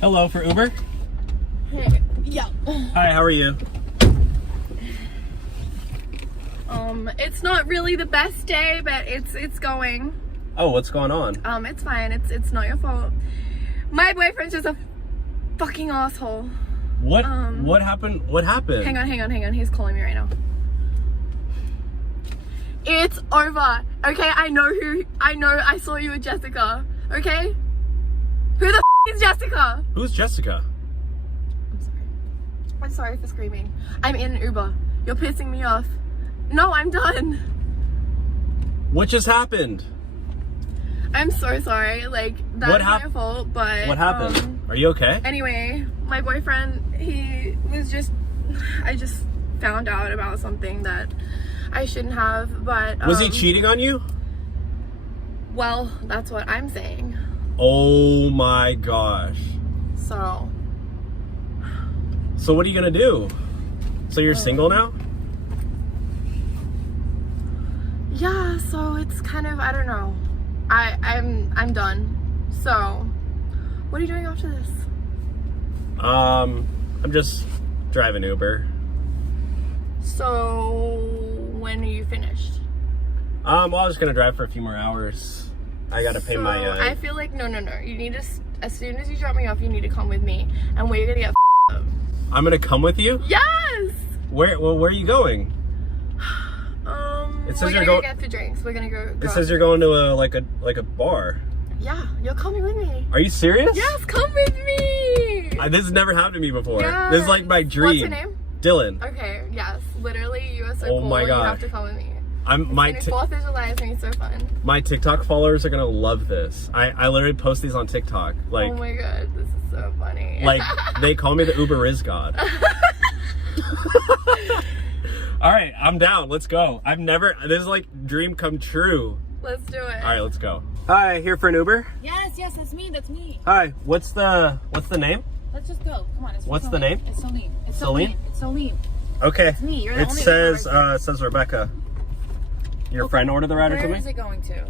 Hello, for Uber? Hey, yeah. Hi, how are you? It's not really the best day, but it's going. Oh, what's going on? It's fine. It's not your fault. My boyfriend's just a fucking asshole. What happened? What happened? Hang on. He's calling me right now. It's over. Okay, I saw you with Jessica. Okay? Who the is Jessica? Who's Jessica? I'm sorry for screaming. I'm in an Uber. You're pissing me off. No, I'm done. What just happened? I'm so sorry. Like, that's my fault, but... What happened? Are you okay? Anyway, my boyfriend, I just found out about something that I shouldn't have, but... Was he cheating on you? Well, that's what I'm saying. Oh my gosh. So what are you gonna do? So you're single now? Yeah, so it's kind of, I don't know. I'm done. So what are you doing after this? I'm just driving Uber. So when are you finished? Well, I was gonna drive for a few more hours. I gotta pay my I feel like no. You need to, as soon as you drop me off, you need to come with me, and we're gonna get up. I'm gonna come with you? Yes! Where are you going? It says we're gonna get the drinks. We're gonna go. It says you're going to a bar. Yeah, you're coming with me. Are you serious? Yes, come with me. This has never happened to me before. Yes. This is like my dream. What's your name? Dylan. Okay, yes. Literally, you are so Oh cool. my God. You have to come with me. My 4th of July is gonna be so fun. My TikTok followers are gonna love this. I literally post these on TikTok. Like, oh my God, this is so funny. Like, they call me the Uber is God. All right, I'm down. Let's go. This is like dream come true. Let's do it. All right, let's go. Hi, here for an Uber? Yes, that's me. Hi, what's the name? Let's just go. Come on. What's the name? It's Celine. Celine? It's Celine. Okay. It's me. You're the it only says Rebecca. Your friend ordered the rider to me? Where is it going to?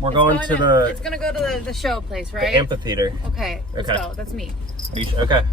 We're going to the... It's going to go to the show place, right? The amphitheater. Okay, let's go. That's me. Okay.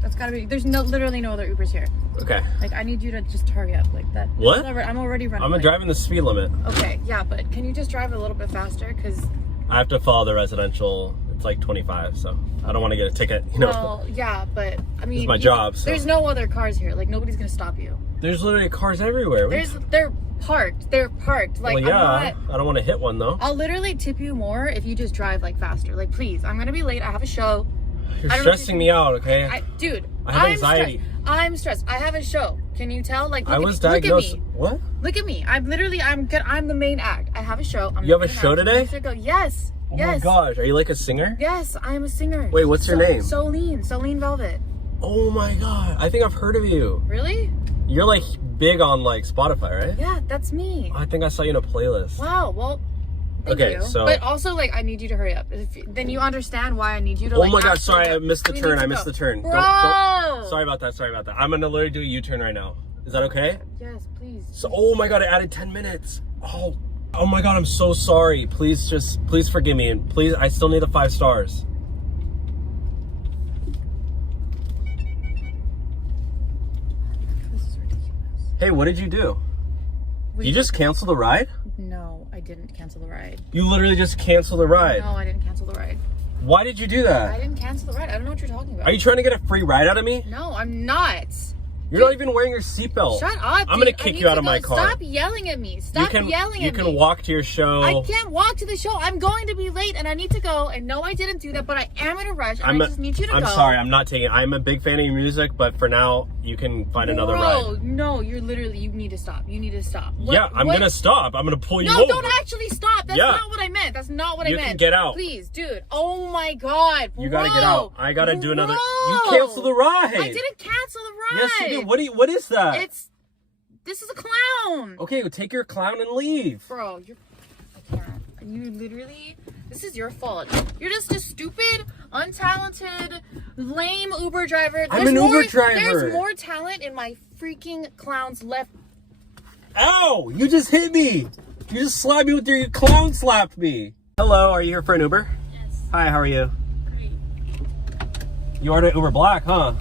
That's gotta be... There's literally no other Ubers here. Okay. Like, I need you to just hurry up like that. What? I'm already running. I'm driving the speed limit. Okay, yeah, but can you just drive a little bit faster? Because... I have to follow the residential. It's like 25, so I don't want to get a ticket, you know? Well, yeah, but I mean... It's my job, so... There's no other cars here. Like, nobody's gonna stop you. There's literally cars everywhere. They're parked. They're parked. Like, well, yeah, I don't want to hit one, though. I'll literally tip you more if you just drive, like, faster. Like, please. I'm gonna be late. I have a show. You're stressing me out, okay? Dude, I have anxiety. I'm stressed. I have a show. Can you tell? Like, I was diagnosed. Look at me. What? Look at me. I'm the main act. I have a show. You have a show today? Yes. Oh my gosh. Are you like a singer? Yes, I am a singer. Wait, what's your name? Celine Velvet. Oh my God. I think I've heard of you. Really? You're like big on like Spotify, right? Yeah, that's me. I think I saw you in a playlist. Wow. Well, thank you. But also, like, I need you to hurry up. Then you understand why I need you to, like... Oh my God, sorry, I missed the turn. I missed the turn. Bro! Don't. Sorry about that. I'm gonna literally do a U-turn right now. Is that okay? Yes, please. So, oh my God, I added 10 minutes. Oh my God, I'm so sorry. Please forgive me. And please, I still need the 5 stars. This is ridiculous. Hey, what did you do? You just cancel the ride? No, I didn't cancel the ride. You literally just canceled the ride? No, I didn't cancel the ride. Why did you do that? I didn't cancel the ride. I don't know what you're talking about. Are you trying to get a free ride out of me? No, I'm not. You're not even wearing your seatbelt. Shut up, I'm gonna kick you out of my car. Stop yelling at me. Stop yelling at me. You can walk to your show. I can't walk to the show. I'm going to be late and I need to go. And no, I didn't do that, but I am in a rush. And I just need you to go. I'm sorry, I'm not taking it. I'm a big fan of your music, but for now, you can find another ride. No, you need to stop. You need to stop. I'm gonna stop. I'm gonna pull you over. No, don't actually stop. That's not what I meant. That's not what I meant. You can get out. Please, dude. Oh my God. You gotta get out. I gotta do another. You cancel the ride. I didn't cancel the ride. Yes, you did. What is that? This is a clown. Okay, well, take your clown and leave. Bro, I can't. You literally, this is your fault. You're just a stupid, untalented, lame Uber driver. I'm an Uber driver. There's more talent in my freaking clown's left. Ow! You just hit me. You just slapped me with your clown slapped me. Hello, are you here for an Uber? Yes. Hi, how are you? Great. You ordered Uber Black, huh?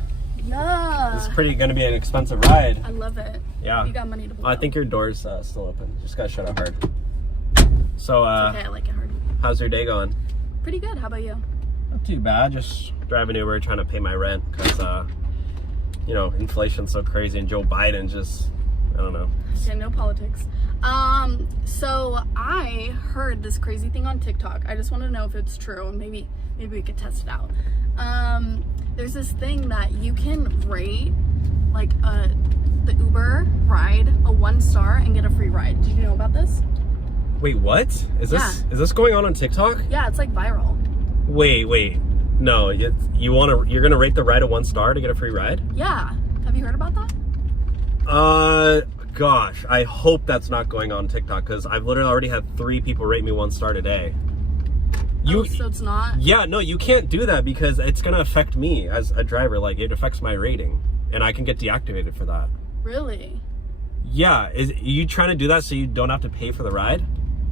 Yeah. This is gonna be an expensive ride. I love it. Yeah. You got money to blow. I think your door's still open. Just gotta shut it hard. So, Okay, I like it hard. how's your day going? Pretty good. How about you? Not too bad. Just driving Uber, trying to pay my rent because, you know, inflation's so crazy and Joe Biden just, I don't know. Yeah, no politics. So I heard this crazy thing on TikTok. I just want to know if it's true, and maybe we could test it out. There's this thing that you can rate like the Uber ride a 1-star and get a free ride. Did you know about this? Wait, what? Is this going on TikTok? Yeah, it's like viral. Wait. No, you're gonna rate the ride a 1-star to get a free ride? Yeah. Have you heard about that? Gosh, I hope that's not going on TikTok because I've literally already had 3 people rate me 1-star today. So it's not? Yeah, no, you can't do that because it's gonna affect me as a driver. Like, it affects my rating, and I can get deactivated for that. Really? Yeah, are you trying to do that so you don't have to pay for the ride?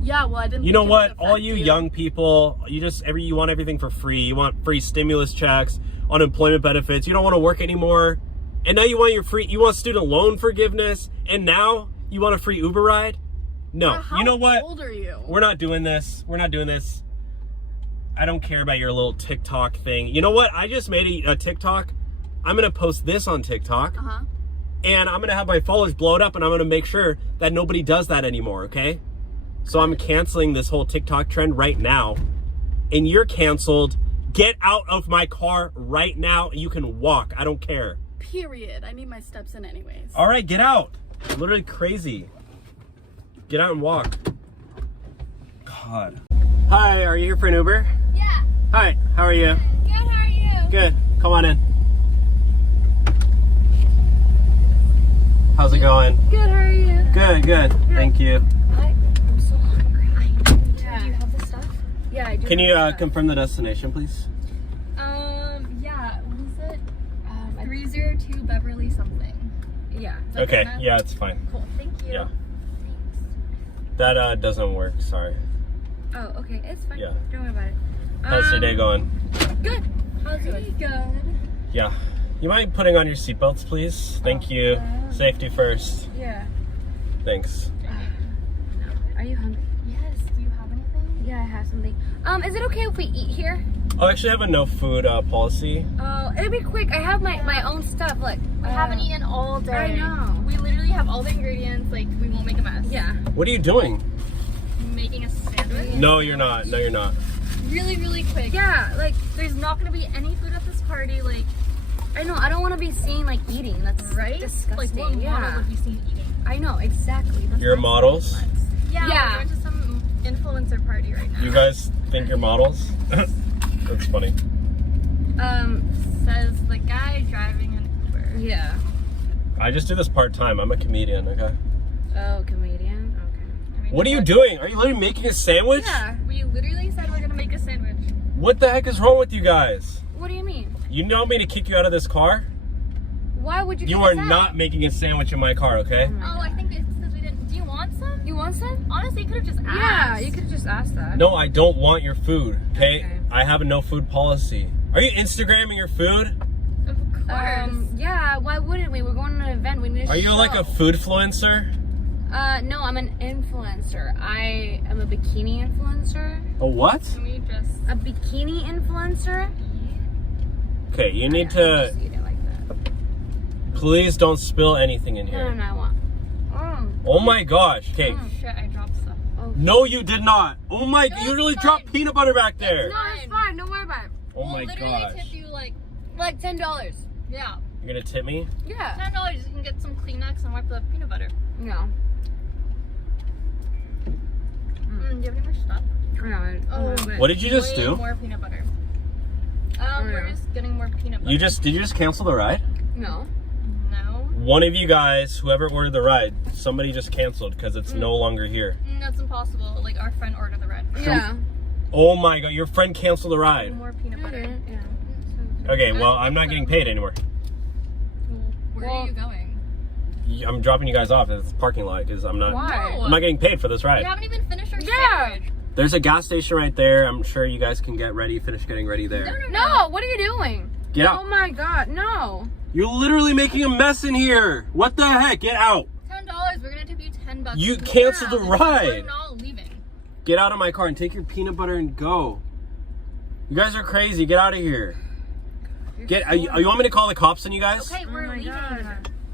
Yeah, well, I didn't. You know what? All you young people, you want everything for free. You want free stimulus checks, unemployment benefits. You don't want to work anymore. And now you want student loan forgiveness, and now you want a free Uber ride? No. You know what? How old are you? We're not doing this. I don't care about your little TikTok thing. You know what? I just made a TikTok. I'm going to post this on TikTok. And I'm going to have my followers blow it up, and I'm going to make sure that nobody does that anymore, okay? So I'm canceling this whole TikTok trend right now. And you're canceled. Get out of my car right now. You can walk. I don't care. Period. I need my steps in anyways. All right, get out. Literally crazy. Get out and walk. God. Hi, are you here for an Uber? Yeah. Hi, how are you? Good, how are you? Good. Come on in. How's it going? Good, how are you? Good. Thank you. I'm so hungry. Do you have the stuff? Yeah, I do. Can you confirm the destination, please? Yeah, what is it? 302 Beverly something. Yeah. Okay, yeah, it's fine. Cool, thank you. Yeah. Thanks. That doesn't work, sorry. Oh, okay, it's fine. Yeah. Don't worry about it. How's your day going? Good. How's yours? Good. Yeah. You mind putting on your seatbelts, please? Thank you. Safety first. Yeah. Thanks. Are you hungry? Yes. Do you have anything? Yeah, I have something. Is it okay if we eat here? I actually have a no food policy. Oh, it'll be quick. I have my own stuff. Look, we haven't eaten all day. I know. We literally have all the ingredients. Like, we won't make a mess. Yeah. What are you doing? Making a sandwich. No, you're not. No, you're not. Really, really quick. Yeah, like, there's not gonna be any food at this party. Like, I know. I don't want to be seen like eating. That's right. disgusting. Like, what model would be seen eating? I know exactly. That's You're not models? Yeah. We're going to some influencer party right now. You guys think you're models? That's funny. Says the guy driving an Uber. Yeah. I just do this part-time. I'm a comedian, okay? Oh, comedian. Okay. I mean, What are you doing? Are you literally making a sandwich? Yeah, we literally said we're gonna make a sandwich. What the heck is wrong with you guys? What do you mean? You want me to kick you out of this car? Why would you? You kick are us out? not making a sandwich in my car, okay? Oh, I think it's because we didn't. Do you want some? You want some? Honestly, you could have just asked. Yeah, you could have just asked that. No, I don't want your food, okay? Okay. I have a no food policy. Are you Instagramming your food? Of course. Yeah, why wouldn't we? We're going to an event. We need to Are you show. like a food influencer? No, I'm an influencer. I am a bikini influencer. A what? Can we just? A bikini influencer? Okay, you need Just to... eat it like that. Please don't spill anything in No, here. I want. Oh my gosh. Okay. Shit, I dropped stuff. No, you did not. Oh my... No, You really it's dropped fine. peanut butter back there. No, it's fine. Don't worry about it. Oh We'll my literally gosh. tip you like $10. yeah, You're gonna tip me? Yeah. $10. You can get some Kleenex and wipe the peanut butter. No. Do you have any more stuff? No. What did you just Way do? More peanut butter. Oh, We're yeah. just getting more peanut butter. Did you just cancel the ride? No. No. One of you guys, whoever ordered the ride, somebody just canceled because it's no longer here. That's impossible. Like, our friend ordered the red. Yeah. Oh my god, your friend canceled the ride. More peanut butter. Yeah. Okay, well, I'm not getting paid anymore. Where are you going? I'm dropping you guys off at the parking lot because I'm not Why? I'm not getting paid for this We ride. haven't even finished our Yeah. sandwich. There's a gas station right there. I'm sure you guys can get ready, finish getting ready there. No, what are you doing? Get out. Oh my god, no. You're literally making a mess in here. What the heck? Get out. $10. We're gonna tip you $10. You canceled the ride. We're not leaving. Get out of my car and take your peanut butter and go. You guys are crazy. Get out of here. You want me to call the cops on you guys? Okay, we're leaving.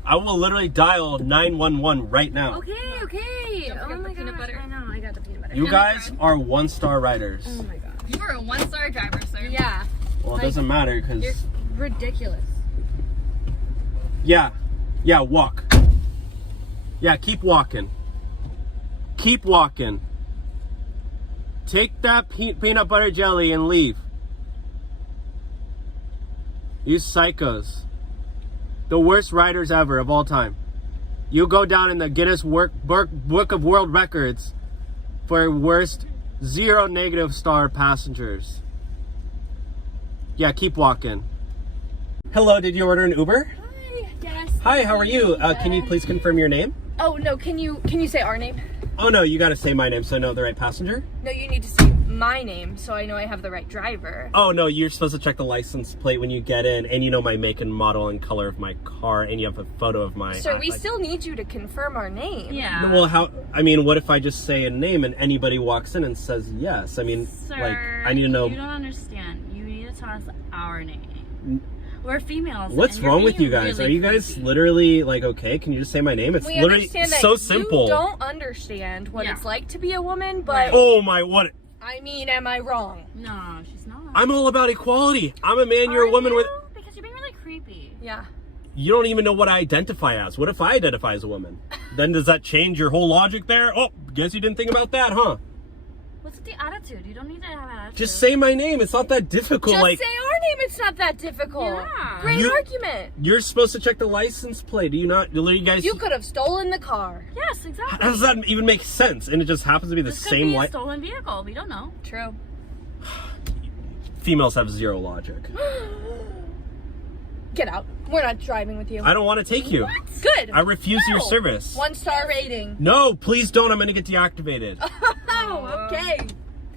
I will literally dial 911 right now. Okay. Don't forget the peanut butter. I know, I got the peanut butter. You guys are 1-star riders. Oh my god. You are a 1-star driver, sir. Yeah. Well, it doesn't matter because... You're ridiculous. Yeah, walk. Yeah, keep walking. Keep walking. Take that peanut butter jelly and leave. You psychos. The worst riders ever of all time. You go down in the Guinness Book of World Records for worst 0 negative star passengers. Yeah, keep walking. Hello, did you order an Uber? Hi. Yes. Hi, how are you? Can you please confirm your name? Oh no, can you say our name? Oh no, you gotta say my name so I know the right passenger. No, you need to say my name so I know I have the right driver. Oh no, you're supposed to check the license plate when you get in, and you know my make and model and color of my car, and you have a photo of my... Sir, we still need you to confirm our name. Yeah. Well, what if I just say a name and anybody walks in and says yes? I mean, Sir, like, I need to know... You don't understand. You need to tell us our name. We're females. What's and you're wrong with being you guys? really Are you guys creepy. literally, like, okay? Can you just say my name? It's We literally understand that so simple. You don't understand what Yeah. it's like to be a woman, but Right. Oh my, what? I mean, am I wrong? No, she's not. I'm all about equality. I'm a man, you're a Are woman you? with... Because you're being really creepy. Yeah. You don't even know what I identify as. What if I identify as a woman? Then does that change your whole logic there? Oh, guess you didn't think about that, huh? What's with the attitude? You don't need to have an attitude. Just say my name. It's not that difficult. Just like, say our name. It's not that difficult. Yeah. Great You- argument. you're supposed to check the license plate. Do you not? You guys. You could have stolen the car. Yes, exactly. How does that even make sense? And it just happens to be the This could same be a light. stolen vehicle. We don't know. True. Females have zero logic. Get out. We're not driving with you. I don't want to take you. Good. I refuse your No. service. 1-star rating. No, please don't. I'm going to get deactivated. Oh, okay.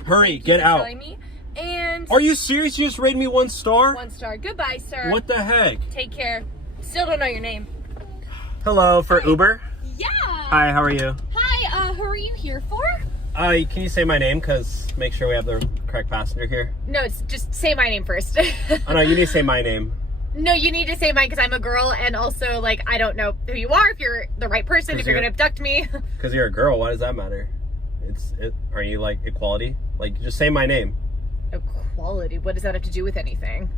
Hurry, get You're out. telling me. And Are you serious? You just rated me 1 star? 1-star. Goodbye, sir. What the heck? Take care. Still don't know your name. Hello, for Uber? Yeah. Hi, how are you? Hi. Who are you here for? Can you say my name? Because make sure we have the correct passenger here. No, it's just say my name first. Oh, no, you need to say my name. No, you need to say mine because I'm a girl, and also, like, I don't know who you are, if you're the right person, if you're gonna abduct me. Because you're a girl, why does that matter? Are you like equality? Like, just say my name. Equality. What does that have to do with anything?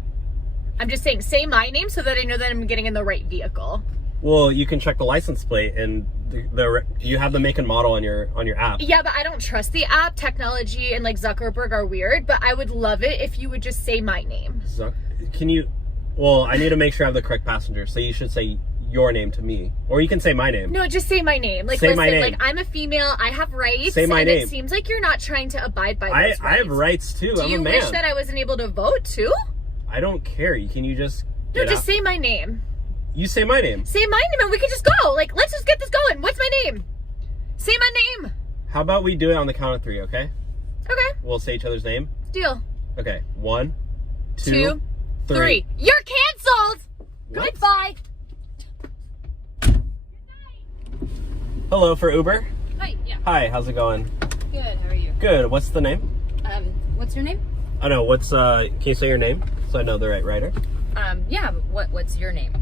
I'm just saying, say my name so that I know that I'm getting in the right vehicle. Well, you can check the license plate, and you have the make and model on your app. Yeah, but I don't trust the app. Technology and like Zuckerberg are weird, but I would love it if you would just say my name. Can you? Well, I need to make sure I have the correct passenger, so you should say your name to me, or you can say my name. No, just say my name. Like, Say listen, my name. like, I'm a female, I have rights. Say my and name. It seems like you're not trying to abide by those rights. I have rights too. Do I'm you a man. wish that I wasn't able to vote too? I don't care. Can you just? No, get just out? say my name. You say my name. Say my name and we can just go. Like, let's just get this going. What's my name? Say my name. How about we do it on the count of 3? Okay. Okay. We'll say each other's name. Deal. Okay. 1, 2, 2, 3. You're canceled. What? Goodbye. Hello, for Uber. Hi, yeah. Hi, how's it going? Good, how are you? Good. What's the name? What's your name? I know. Can you say your name so I know the right writer? Yeah, what's your name?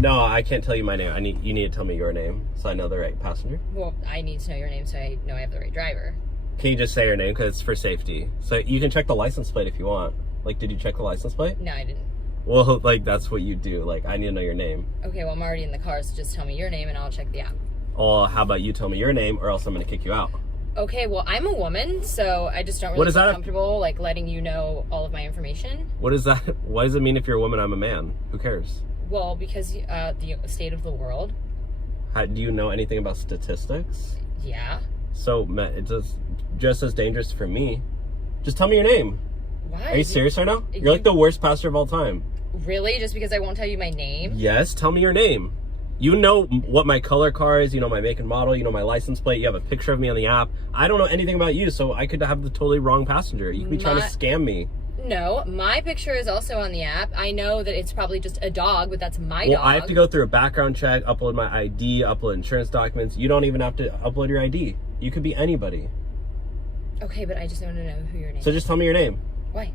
No, I can't tell you my name. You need to tell me your name so I know the right passenger. Well, I need to know your name so I know I have the right driver. Can you just say your name because it's for safety? So you can check the license plate if you want. Like, did you check the license plate? No, I didn't. Well, like, that's what you do. Like, I need to know your name. Okay, well, I'm already in the car, so just tell me your name and I'll check the app. Or how about you tell me your name or else I'm going to kick you out. Okay, well, I'm a woman, so I just don't What really does feel that- comfortable, like, letting you know all of my information. What is that? Why does it mean if you're a woman, I'm a man? Who cares? Well, because the state of the world, Do you know anything about statistics? yeah. So, it's just as dangerous for me. Just tell me your name. Why? Are you serious right now? You're like the worst pastor of all time. Really? Just because I won't tell you my name? Yes, tell me your name. You know what my color car is, you know my make and model, you know my license plate, you have a picture of me on the app. I don't know anything about you, so I could have the totally wrong passenger. You could be trying to scam me. No, my picture is also on the app. I know that it's probably just a dog, but that's my Well, dog. I have to go through a background check, upload my ID, upload insurance documents. You don't even have to upload your ID. You could be anybody. Okay, but I just want to know who your name So is. just tell me your name. Why?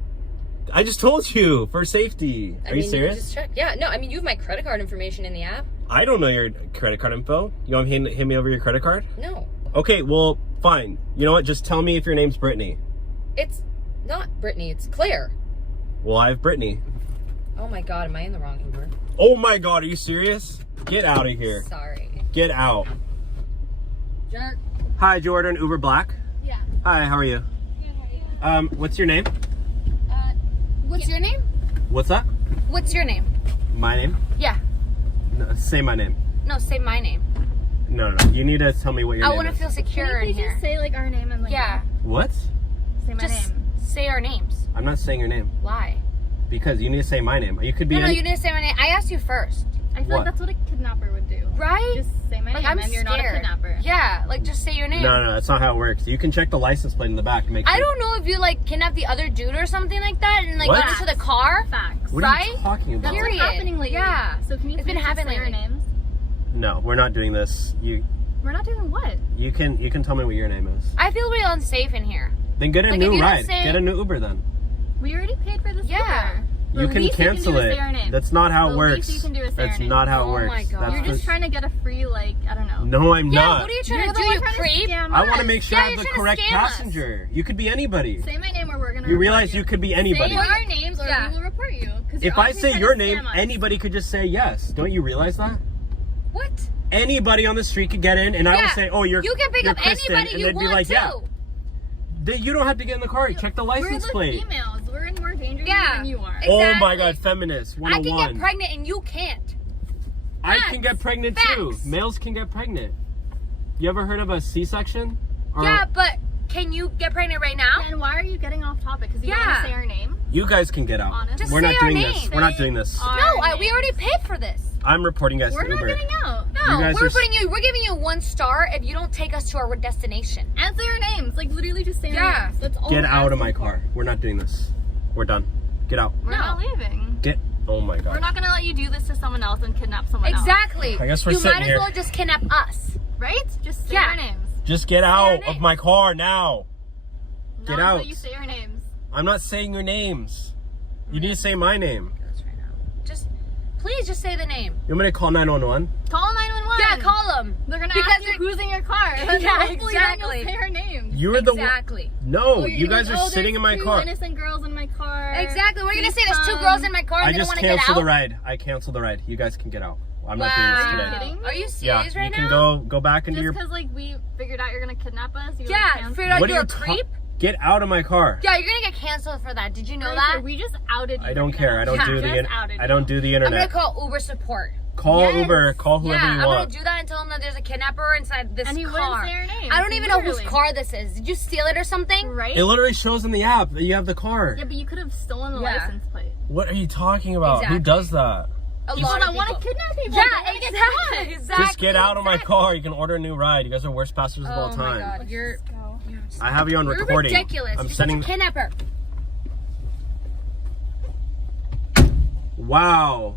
I just told you, for safety. Are you serious? Just check. Yeah, no, I mean, you have my credit card information in the app. I don't know your credit card info. You want to hand me over your credit card? No. Okay, well, fine. You know what? Just tell me if your name's Brittany. It's not Brittany, it's Claire. Well, I have Brittany. Oh my god, am I in the wrong Uber? Oh my god, are you serious? Get out of here. Sorry. Get out. Jerk. Hi, Jordan, Uber Black. Yeah. Hi, how are you? What's your name? What's your name? What's that? What's your name? My name? Yeah. No, say my name. No, say my name. No. You need to tell me what your I name want to is. feel secure in Can you here. just say like our name and like Yeah. What? say my Just name? say our names. I'm not saying your name. Why? Because you need to say my name. You could be No, any- you didn't say my name. I asked you first. I feel What? like that's what a kidnapper would do. Right? Just say my Like, name I'm and you're not a scared. kidnapper. Yeah, like just say your name. No, that's not how it works. You can check the license plate in the back to make sure. I don't know if you like kidnapped the other dude or something like that and like What? got into the car. Facts. What are you right? talking about? That's Period. what's happening lately. Yeah. So can you It's been please just happening say our lately. names? No, we're not doing this. We're not doing what? You can tell me what your name is. I feel really unsafe in here. Then get a Like, if new you don't ride. say- Get a new Uber then. We already paid for this Yeah. Uber. You The can least cancel do is it. say our name. That's not how it The works. least you can do is say That's our name. not how it Oh works. my God. That's You're just trying to get a free, like, I don't know. No, I'm Yeah, not. what are you trying You're to the do, one you trying to creep? scam I want to us. make sure Yeah, I have you're the trying to correct scam us. passenger. You could be anybody. Say my name or we're gonna You report realize you could be anybody. Say our names or Yeah. we will report you. 'Cause you're If I obviously say trying your to name, scam us. anybody could just say yes. Don't you realize that? What? Anybody on the street could get in, and I Yeah. will say, "Oh, you're You can pick you're up Kristen," anybody and you they'd be want like, to. "Yeah." You don't have to get in the car. Check the We're license the plate. females. We're in more danger Yeah. than you are. Exactly. Oh my God, feminist I can 101. get pregnant and you can't. I can get pregnant too. Facts. Males can get pregnant. You ever heard of a C-section? Or Yeah, but can you get pregnant right now? And why are you getting off topic? Because you don't want Yeah. to say our name? You guys can get out. Honest. Just We're say not our doing name. this. We're not doing this. Our No, we names. already paid for this. I'm reporting guys We're to not Uber. getting out. No, guys we're are we're giving you 1 star if you don't take us to our destination. And say our names. Like, literally just say our Yeah. names. That's all Get we're out of my asking car. for. We're not doing this. We're done. Get out. We're not leaving. Get. Oh my God. We're not going to let you do this to someone else and kidnap someone Exactly. I guess we're you sitting might as here. well just kidnap us. else. Right? Just say Yeah. our names. Just get our out of names. my car now. Get Not out. until you say our names. I'm not saying your names. You need to say my name. Just, please just say the name. You want me to call 911? Call 911. Yeah, call them. They're going to Because ask you who's in your car. And Yeah, hopefully then exactly. you'll say our names. You're the one. Exactly. No, Or you're you gonna guys be are like, "Oh, sitting in my there's car. two innocent girls in my car. Exactly. We're gonna Please say there's 2 come." girls in my car and I they don't just want to get canceled out. the ride. I canceled the ride. You guys can get out. I'm not Wow. doing this Are you today. kidding me? Are you Yeah, serious right you can now? go back into Just your. because, like, we figured out you're going to kidnap us? You're Yeah, gonna figured out What are you're you a creep. Get out of my car. Yeah, you're gonna get canceled for that. Did you know Right, that? so we just outed you. I don't right care. now. I don't Yeah. do the. Just outed I don't you. do the I'm gonna internet. call Uber support. Call Yes. Uber. Call whoever Yeah, you I'm gonna want. do that and tell them that there's a kidnapper inside this And he car. wouldn't say our name. I don't even know whose Literally. car this is. Did you steal it or something? Right? It literally shows in the app that you have the car. Yeah, but you could have stolen the Yeah. license plate. What are you talking about? Who Exactly. does that? A People lot that of want to people. kidnap people. Yeah, Don't wanna get caught. exactly. Just get out of my car. You can order a new ride. You guys are worst passengers of all Oh time. my God, you're I have you on you're recording. ridiculous. I'm You're sending. such a kidnapper. Wow.